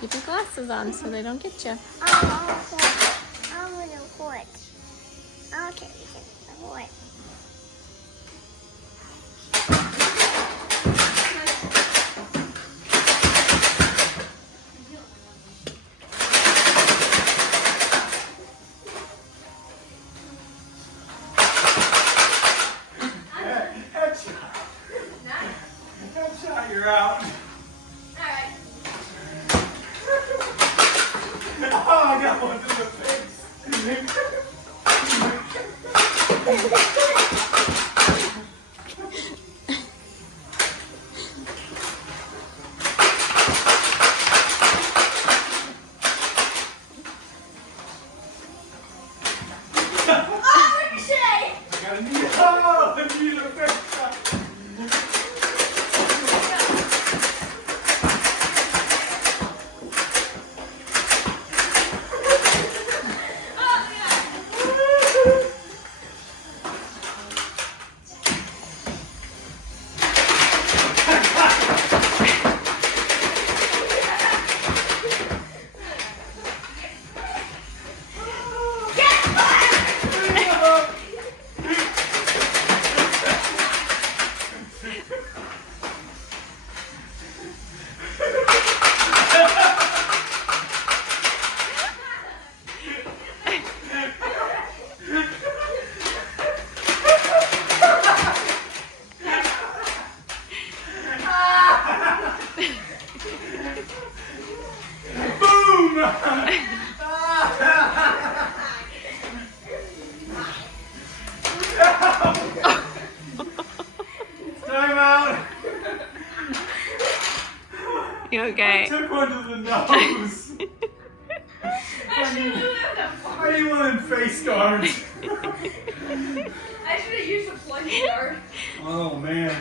Keep your glasses on so they don't get you. I'm gonna hold. Okay, hold. Headshot, you're out. Alright. Oh, I got one in the face. Oh, ricochet! I need a face shot. Time out. You okay? I took one to the nose. Why do you want face guards? I should have used a plunge guard. Oh man.